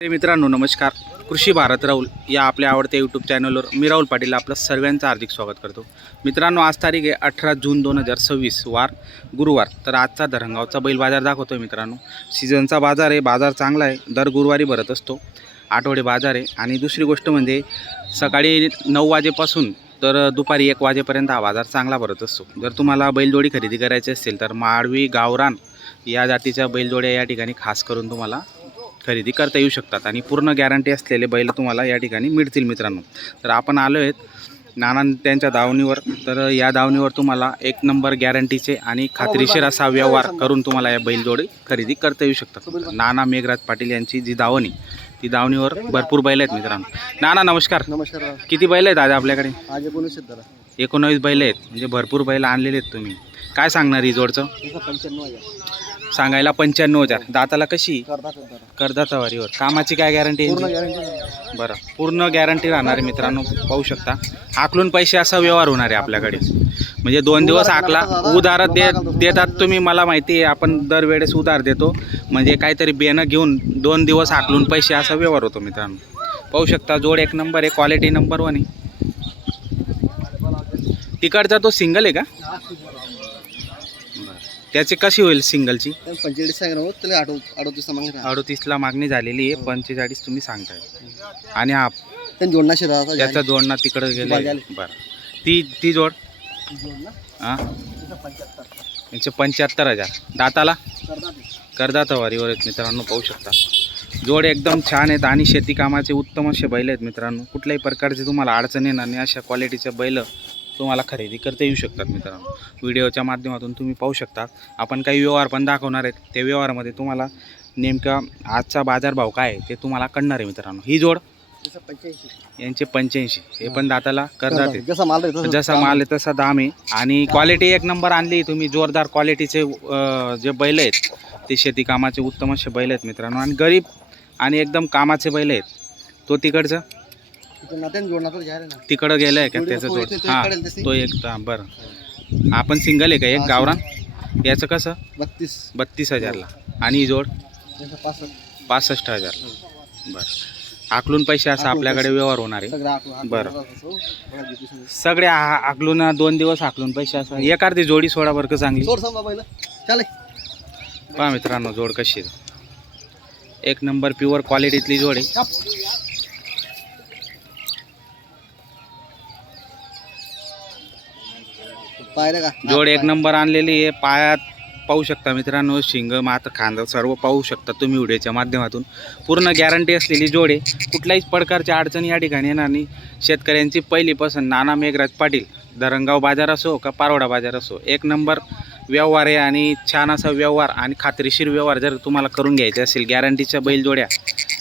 मित्रांनो नमस्कार. कृषी भारत राहुल या आपल्या आवडत्या यूट्यूब चॅनलवर मी राहुल पाटील आपलं सर्वांचं हार्दिक स्वागत करतो. मित्रांनो आज तारीख आहे 18 जून 2026 वार गुरुवार. तर आजचा धरणगावचा बैल बाजार दाखवतोय. मित्रांनो सीझनचा बाजार आहे, बाजार चांगला आहे, दर गुरुवारी भरत असतो, आठवडे बाजार आहे. आणि दुसरी गोष्ट म्हणजे सकाळी 9 वाजेपासून तर दुपारी 1 वाजेपर्यंत हा बाजार चांगला भरत असतो. जर तुम्हाला बैलजोडी खरेदी करायची असेल तर माळवी गावरान या जातीच्या बैलजोड्या या ठिकाणी खास करून तुम्हाला खरेदी करता येऊ शकतात आणि पूर्ण गॅरंटी असलेले बैल तुम्हाला या ठिकाणी मिळतील. मित्रांनो तर आपण आलो आहेत नाना त्यांच्या दावणीवर. तर या दावणीवर तुम्हाला एक नंबर गॅरंटीचे आणि खात्रीशीर असा व्यवहार करून तुम्हाला या बैलजोडी खरेदी करता येऊ शकतात. नाना मेघराज पाटील यांची जी दावणी ती दावणीवर भरपूर बैल आहेत. मित्रांनो नाना नमस्कार. नमस्कार. किती बैल आहेत आज आपल्याकडे? आज 19 बैल आहेत, म्हणजे भरपूर बैल आणलेले आहेत तुम्ही. काय सांगणार ही जोडचं? 95,000 सांगायला 95,000. दाताला कशी? करतात करदातावारीवर. कामाची काय गॅरंटी? बरं पूर्ण गॅरंटी राहणार आहे. मित्रांनो पाहू शकता आकलून पैसे असा व्यवहार होणार आहे आपल्याकडे. म्हणजे 2 दिवस आकला उधार देतात तुम्ही. मला माहिती आहे आपण दरवेळेस उधार देतो, म्हणजे काहीतरी बेनं घेऊन 2 दिवस आकलून पैसे असा व्यवहार होतो. मित्रांनो पाहू शकता जोड एक नंबर आहे, क्वालिटी नंबर 1 आहे. तिकडचा तो सिंगल आहे का? त्याची कशी होईल सिंगलची? 45 सांगितलं, त्याला 38ला मागणी झालेली आहे. 45 तुम्ही सांगताय. आणि हा त्याचा जोडणा तिकडे गेला. बरं ती जोड हां यांचे 75,000. दाताला करदातावारीवर आहेत. मित्रांनो पाहू शकता जोड एकदम छान आहेत आणि शेती कामाचे उत्तम असे बैल आहेत. मित्रांनो कुठल्याही प्रकारचे तुम्हाला अडचण येणार नाही, अशा क्वालिटीचे बैल तुम्हाला खरेदी करता येऊ शकतात. मित्रांनो व्हिडिओच्या माध्यमातून तुम्ही पाहू शकता आपण काही व्यवहार पण दाखवणार आहेत. त्या व्यवहारामध्ये तुम्हाला नेमका आजचा बाजारभाव काय आहे ते तुम्हाला कळणार आहे. मित्रांनो ही जोड यांचे 85. हे पण दाताला करतात. जसा माल आहे तसा दाम आहे आणि क्वालिटी एक नंबर आणली तुम्ही. जोरदार क्वालिटीचे जे बैल आहेत ते शेती कामाचे उत्तम असे बैल आहेत. मित्रांनो आणि गरीब आणि एकदम कामाचे बैल आहेत. तो तिकडचं तिकडं गेलं आहे का त्याचं जोड? हां तो एक. बरं आपण सिंगल आहे का? एक गावरान. याचं कसं? 32,000ला. आणि ही जोड 65,000. बरं आकलून पैसे असा आपल्याकडे व्यवहार होणार आहे. बरं सगळे आकलून 2 दिवस आकलून पैसे असं. एक अर्धी जोडी सोडा बरं का चांगली. पहा मित्रांनो जोड कशी आहे, एक नंबर प्युअर क्वालिटीतली जोड आहे. जोड एक नंबर आणलेली आहे. पायात पाहू शकता मित्रांनो शिंग मात खांदा सर्व पाहू शकता तुम्ही व्हिडिओच्या माध्यमातून. पूर्ण गॅरंटी असलेली जोड आहे. कुठल्याही प्रकारच्या अडचणी या ठिकाणी येणार नाही. शेतकऱ्यांची पहिली पसंत नाना मेघराज पाटील. धरणगाव बाजार असो का पारोडा बाजार असो, एक नंबर व्यवहार आहे आणि छान असा व्यवहार आणि खात्रीशीर व्यवहार जर तुम्हाला करून घ्यायचे असेल गॅरंटीच्या बैलजोड्या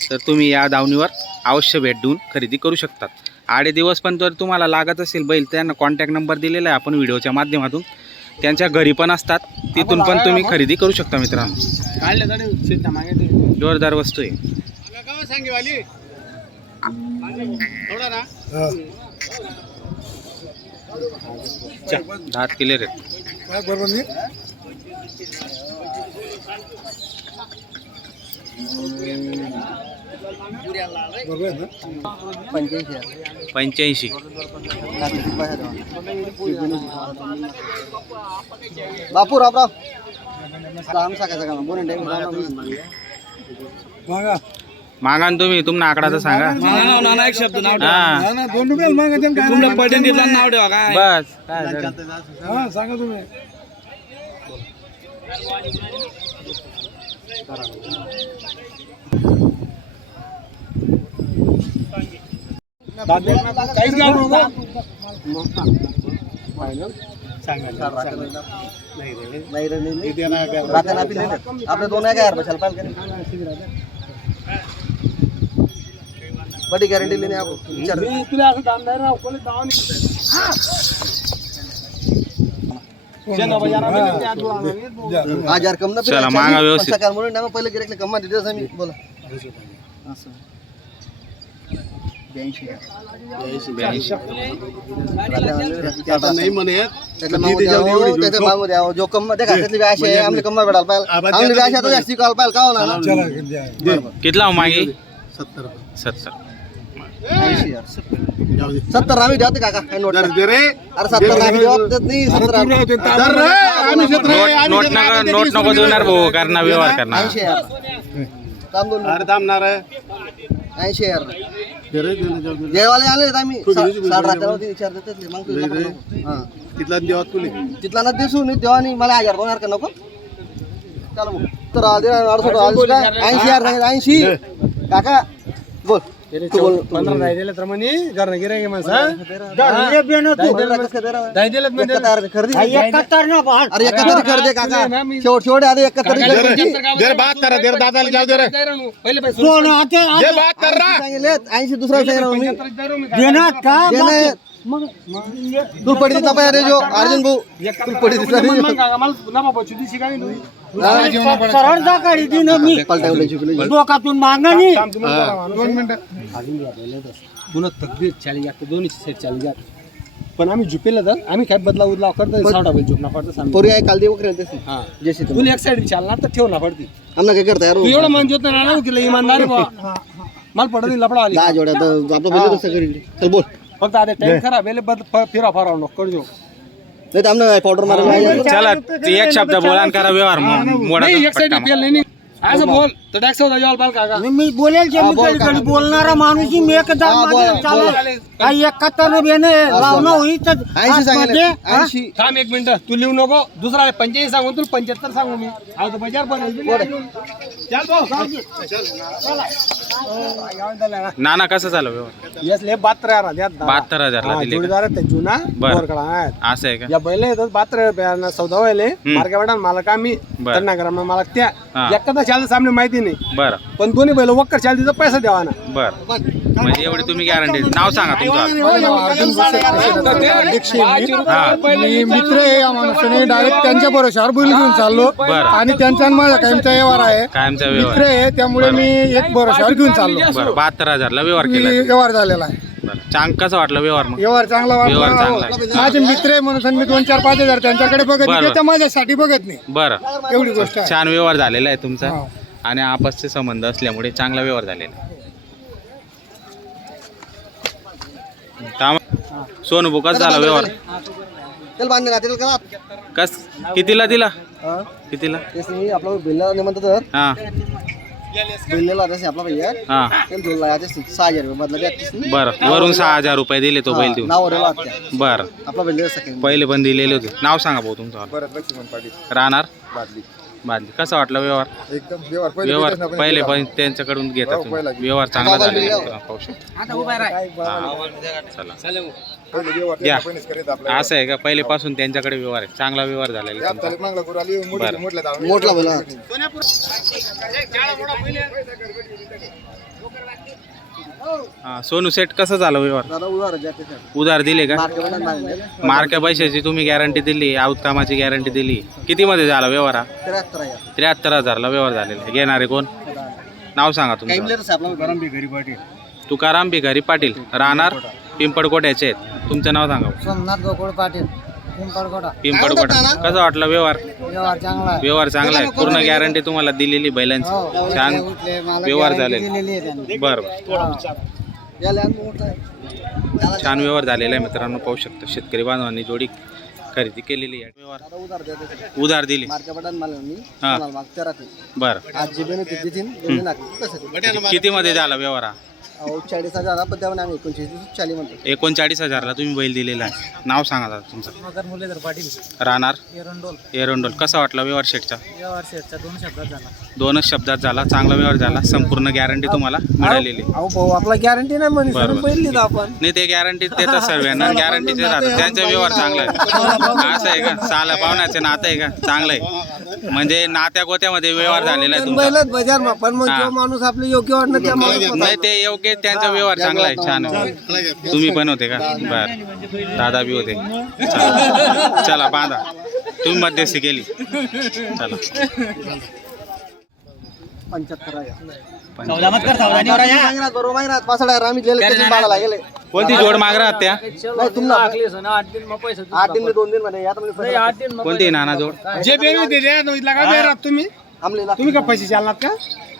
तर तुम्ही या दावणीवर अवश्य भेट देऊन खरेदी करू शकतात. 8 दिवस पण जर तुम्हाला लागत असेल बैल त्यांना कॉन्टॅक्ट नंबर दिलेला आहे आपण व्हिडिओच्या माध्यमातून. त्यांच्या घरी पण असतात, तिथून पण तुम्ही खरेदी करू शकता. मित्रांनो जोरदार वस्तू आहे. दात क्लिअर आहेत. बरोबर 85. बापू राव मागा तुम्ही तुमना आकडा तर सांगा. एक शब्द नाव बस सांगा तुम्ही. आपले 2,000 बड़ी गारंटी लेने आप आज यार कम ना. चला मागा व्यवस्थित. पहिले गिरायकला कम दिले बोला. 82. आता नाही म्हणत त्याच्या मागू द्यावं जो कम देखा त्यातली व्यास आहे आमली कम भेटायला पाहिजे आमली व्यास आता जास्ती कॉल पाहिजे का होणार कितला हो मागे? 70 80 यार 70 आम्ही देतो काका काय नोट अरे 70 आम्ही देत नाही 70 नोट नको देणार भाऊ करणार व्यवहार करणार 80 यार थांबणार 80 यार देवाले आले आम्ही 60 रात्रीवरती विचार देतात मग तिथला ना दिसू नाही देवानी मला 1000 होणार का नको चला मग तर 80 यार 80 काका बोल तू बोल 15 नाही दिले तर म्हणे घरने गिरायक माणसं अरे 71 कर दे काका शेवट आधी 71 बात करा देर दादाला जाऊ दे रे पहिले पैसे ये बात कर रहा सांगितलेत 80 दुसरा सांगितलं मी देणार का मग तू पडी देता पाहिजे रे जो अर्जुन भाऊ तू पडी देता रे मला ना बाबा चुदी शिकाय सरळ जा काढी दिन मी पलटावले चुकले डोकातून मागणं नाही 2 मिनिटं पुन्हा तकदीर चाली जात दोन्ही सेट चाली जात पण आम्ही झुपेला तर आम्ही काय बदला उदला करतो सावडा बैल झुकना पडतो सांग पोरी आहे काल देव करते हां जैसे तू एक साइड चालणार तर ठेव ना पडती आम्हाला काय करता यार तू एवढं मान जोत ना की इमानदार बा मला पडत नाही लपडा आली दहा जोड्या तर आपलं बैल कसं करी चल बोल फक्त आता टाइम खराब बेले फिरा फराव नको करजो नाही तर आमने पावडर मारला चला एक शब्द बोलान करा व्यवहार मोडा एक साइड पेल नाही असं बोल तर टॅक्स होता याल पाल काका मी बोलेल जे मी कधी बोलणारा माणूस मी एकदा चालेल काही 71 बेने लावणं होई तर 80 सांगितले 80 थांब 1 मिनिट तू लिहू नको दुसरा 85 सांगून तुला 75 सांगू मी आता बाजार बनवून चल भाऊ नाना कसं झालं व्यवहार यस ले 72000 द्या 72000 ला दिले जोडीदार आहे जुना बरं. बोरकडा आहे असं आहे का या बैल येतात 72000 सौदा व्हायले मार्केट मालक आम्ही त्यांना करा मालक त्या एकदा चालतं सामने माहिती नाही बरं पण दोन्ही बैल वक्कर चालतीचा पैसा द्यावा ना बरं म्हणजे एवढी तुम्ही गॅरंटी नाव सांगा तुमचं मी मित्र आहे या माणसाने डायरेक्ट त्यांच्या भरोशावर बैल घेऊन चाललो आणि त्यांचा माझा कायमचा व्यवहार आहे कायमचा मित्र व्यवहार आहे त्यामुळे मी एक भरोशावर घेऊन चाललो बरं 72000 ला व्यवहार केला व्यवहार झालेला आहे बरं चांग कसं वाटलं व्यवहार मग व्यवहार चांगला व्यवहार चांगला वाटला माझे मित्र आहे म्हणून मी 2-4-5 हजार त्यांच्याकडे बघत नाही ते माझ्यासाठी बघत नाही बरं एवढी गोष्ट आहे छान व्यवहार झालेला आहे तुमचा आणि आपसचे संबंध असल्यामुळे चांगला व्यवहार झालेला सोनू भाऊ कसं झाला व्यवहार चल बांधले ना त्याला करा कस कितीला दिला कितीला तेच नाही आपला बिल्ला नाही म्हणतात तर हा बिल्लेला तसे आपला भैया हा तेल जोडला आहे 6000 रुपये बदला द्या बरं वरून 6000 रुपये दिले तो बैल देऊन नाव रे लागते बरं आपला बिल्ले सकाळी पहिले पण दिलेले होते नाव सांगा भाऊ तुमचं राहणार बादली कसा वाटला व्यवहार एकदम व्यवहार पहिले पण त्यांच्याकडून घेता तुम्ही व्यवहार चांगला झालेला आहे. पाहू शकता. चला घ्या असं आहे का पहिले पासून त्यांच्याकडे व्यवहार आहे चांगला व्यवहार झालेला आहे तुमचा. बरं. मोठला बोला हा, सोनू सेट कसं झालं व्यवहार दादा उधार जॅकेट उधार दिले का मार्केटमध्ये मारले मार्क्या पैशाची तुम्ही गॅरंटी दिली आऊत कामाची गॅरंटी दिली किती मध्ये झाला व्यवहार हा 73,000 ला व्यवहार झालेला आहे. घेणारे कोण नाव सांगा तुमचं काईमलेच आपला तुकाराम भिकारी पाटील राहणार पिंपडकोट्याचे आहेत तुमचं नाव सांगा सोमनाथ गोकुळ पाटील पिंपळकोटा पिंपडकोटा कसं वाटलं व्यवहार व्यवहार चांगला आहे व्यवहार चांगला आहे पूर्ण गॅरंटी तुम्हाला दिलेली बैलांची छान व्यवहार झाले दिलेली आहे त्यांनी बरं छान व्यवहार झालेला आहे मित्रांनो पाहू शकता शेतकरी बांधवांनी जोडी खरेदी केलेली आहे व्यवहार उधार दिली हा. बरं आज जी बेने तिथे तीन कसं किती मध्ये झाला व्यवहार हा 40,000 पण त्यामुळे आम्ही 29,40 म्हणतो 39,000 ला तुम्ही बैल दिलेला आहे नाव सांगा दादा तुमचं मगर मुरलीधर पाटील राहणार एरंडोल एरंडोल कसा वाटला व्यवहार शेटचा व्यवहार शेटचा 2 शब्दात झाला दोनच शब्दात झाला चांगला व्यवहार झाला संपूर्ण गॅरंटी तुम्हाला मिळालेली अहो भाऊ आपला गॅरंटी नाही म्हणे बरोबर. बैल दिला आपण नाही ते गॅरंटी देतात सर्वांना गॅरंटीचे राहतात त्यांचा व्यवहार चांगला आहे असं आहे का साला पाहुण्याचं नातं आहे का चांगलं आहे म्हणजे नात्या गोत्यामध्ये व्यवहार झालेला आहे तुमचा बैलच बाजार मा पण मग हा. जो माणूस आपले योग्य वाटणं त्या माणूस नाही ते योग्य त्यांचा व्यवहार चांगला आहे छान आहे तुम्ही पण होते का बर दादा बी होते चला बांधा तुम्ही मध्यस्थी केली चला 75,000 बरोबर महिन्यात 65,000 आम्ही दिले त्याची बाळाला गेले कोणती जोड माग राहत त्या नाही तुम्हाला 8 दिन 2 दिन मध्ये आता कोणती नाना जोड जे बेरी दिले लगा बेरा तुम्ही आमले तुम्ही का पैसे चालणार का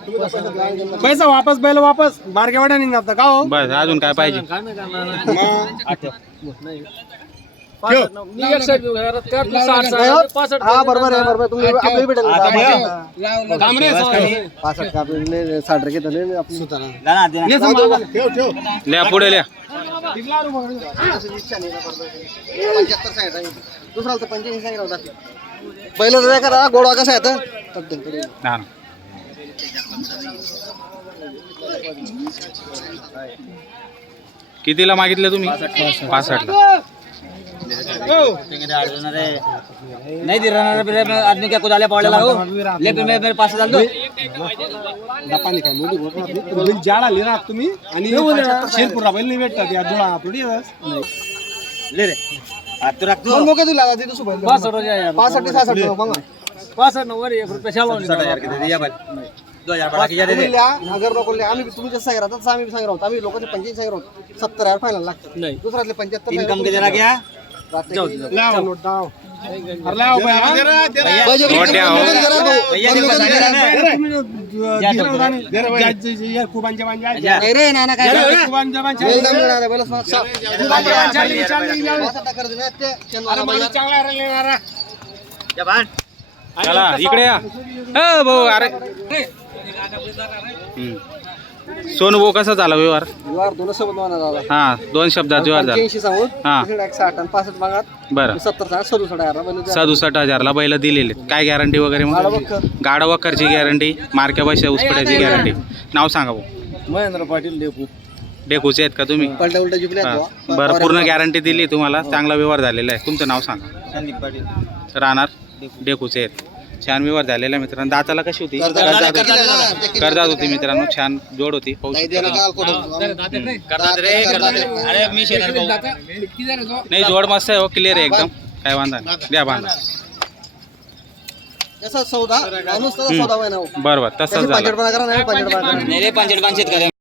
पैसा वापस बैल वापस मार्केवाडा निघणार का हो बस अजून काय पाहिजे हा बरोबर आहे बरोबर तुम्ही आपल्याला भेटेल 65 का आपले 60 घेतले लिहा पुढे लिहा 75 सांगितलं दुसरा तर 85 सांगितलं होता पहिलं तर करा गोडवा कसा आहे हा ना. कितीला मागितले तुम्ही 65ला नहीं दे रहा मेरे आदमी क्या कुदाले पड़े लागो ले फिर मेरे पास डाल दो जाड आली ना तुम्ही आणि शेरपूरला बैल नाही भेटतात या धुळा थोडी ले रे हाथ तो रख दो मोका दिला दादी तू 65 हो जाए 65 66 बघा 65 नंबर 1 रुपया चालो 60,000 के दे दिया भाई 2000 बढ़ा के जा दे दे अगर नको आम्ही तुम्ही जसं सांगितलं तसं आम्ही सांगितलं होतं आम्ही लोकांचे 85 सांगितलं होतं 70,000 फायनल लागतात नहीं दुसऱ्यातले 75 इनकम के देना क्या लाव नोट दाव अरे लाव नाही रे नाना काय चला इकडे या भाऊ अरे सोनू भाऊ कसा झाला व्यवहार व्यवहार दोन सोबत झाला हा 2 शब्दात व्यवहार झाला 85 सांगून हा 160 आणि 65 मागात बरं 70 67,000 67,000ला बैल दिलेले काय गॅरंटी वगैरे मग गाडा वखरची गॅरंटी मार्क्या पैशा उसपड्याची गॅरंटी नाव सांगा भाऊ महेंद्र पाटील देखू डेकूचे आहेत का तुम्ही पलटा उलटा जिंकले हा. बरं पूर्ण गॅरंटी दिली तुम्हाला चांगला व्यवहार झालेला आहे तुमचं नाव सांगा संदीप पाटील राहणार डेकूचे आहेत छान व्यवहार झालेला आहे मित्रांनो दाताला कशी होती कर्जात होती मित्रांनो छान जोड होती पाहू शकता. अरे मी शेणार नाही जोड मस्त आहे हो क्लिअर आहे एकदम काय वांधा नाही द्या बांधा जसा सौदा माणूस तसा सौदा होय ना बरं बरं तसंच झालं पंचडपणा करा नाही पंचडपणा करा मेरे 5 शेतकरी